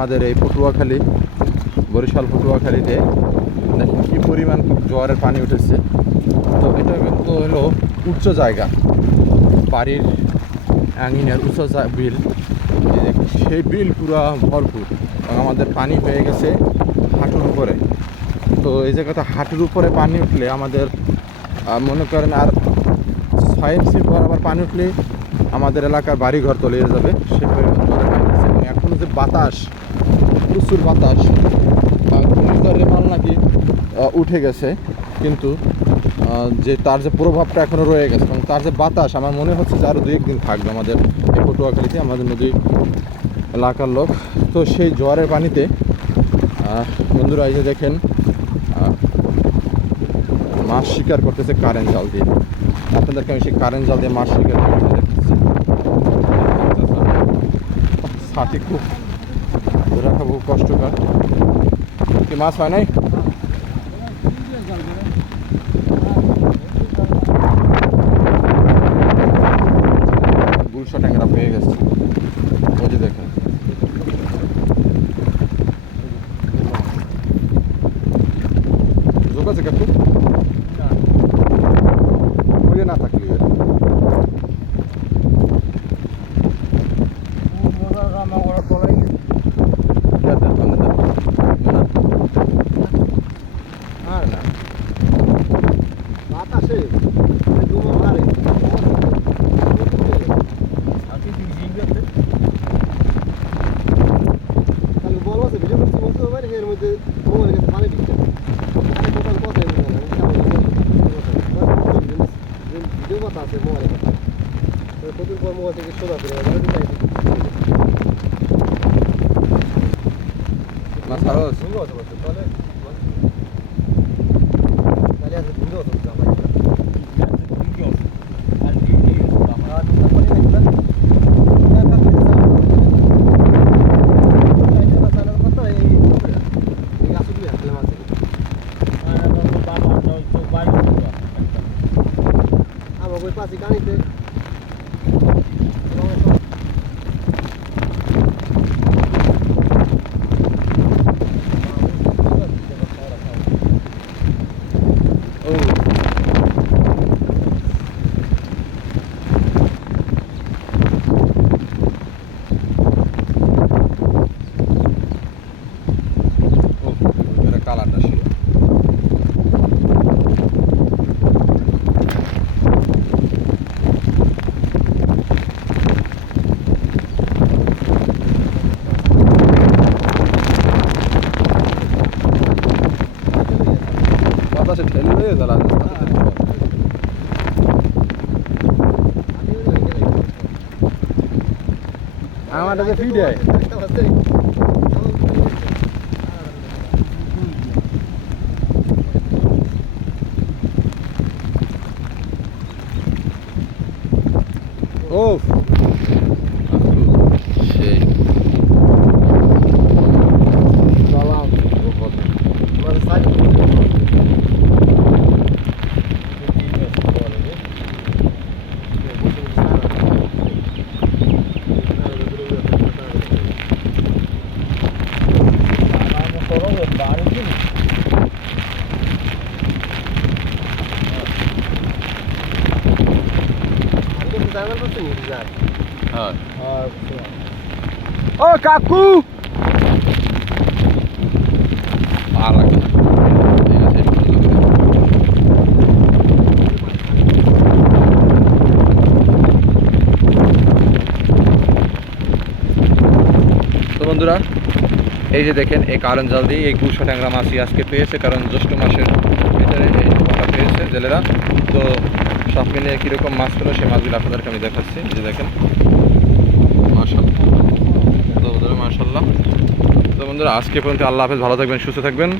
আমাদের এই পটুয়াখালী, বরিশাল পটুয়াখালীতে দেখেন কি পরিমাণ জোয়ারের পানি উঠেছে। তো এটা কিন্তু হলো উচ্চ জায়গা। বাড়ির আঙিনার উঁচু জা- বিল। সেই বিল পুরো ভরপুর। আমাদের পানি হয়ে গেছে হাঁটুর উপরে। তো এই জায়গাটা হাঁটুর উপরে পানি উঠলে আমাদের মনে করেন আর ছয় ইঞ্চির পর আবার পানি উঠলে আমাদের এলাকার বাড়িঘর তলিয়ে যাবে। সে পরিমাণ পানি। এবং এখন যে বাতাস প্রচুর বাতাস ঘূর্ণিঝড়ের মাল নাকি উঠে গেছে। কিন্তু যে তার যে প্রভাবটা এখনও রয়ে গেছে, এবং তার যে বাতাস, আমার মনে হচ্ছে যে আরও দু একদিন থাকবে আমাদের এই পটুয়াখালীতে, আমাদের নদী এলাকার লোক। তো সেই জোয়ারের পানিতে বন্ধুরা, এই যে দেখেন মাছ শিকার করতেছে কারেন্ট জাল দিয়ে। আপনাদেরকে আমি সেই কারেন্ট জাল দিয়ে মাছ শিকার করতে দেখতেছি। ছাতি খুব রাখা কষ্টকর। কি মাছ হয় নাই? Thank পেয়ে গেছে কাকু ওই যে না থাকলে দেন, দেন, দেন, দেন। না, আর না বাতাসে দুমো মারে বলব যে ভিডিও করছি বলতে পারি এর মধ্যে মোবাইলের কাছে পানি দিচ্ছে টোটাল কথাই বলে ভিডিও কথা আছে মোবাইলের কথা কতদিন পর মোবাইল থেকে সোজা করে আছে বলতে তাহলে তাহলে আছে ভুঙ্গো আছে আমার আর দুটো পানি লাগবে আমার ওই পাশে গাড়িতে ও ও ওইখানে কালারটা ছিল বাতাসে ঠেলে লয়ে জ্বালা আমার কাছে ফিট হয় ও ও কাকু! বন্ধুরা এই যে দেখেন এই কারণ জাল দিয়ে এই গুলশা ট্যাংরা মাছই আজকে পেয়েছে কারণ জ্যৈষ্ঠ মাসের ভিতরে এই পেয়েছে জেলেরা। তো সব মিলিয়ে কীরকম মাছ পেল সেই মাছগুলো আপনাদেরকে আমি দেখাচ্ছি। যে দেখেন। মার্শাল্লাহ মার্শাল্লাহ তো বন্ধুরা, আজকে পর্যন্ত আল্লাহ হাফেজ। ভালো থাকবেন, সুস্থ থাকবেন।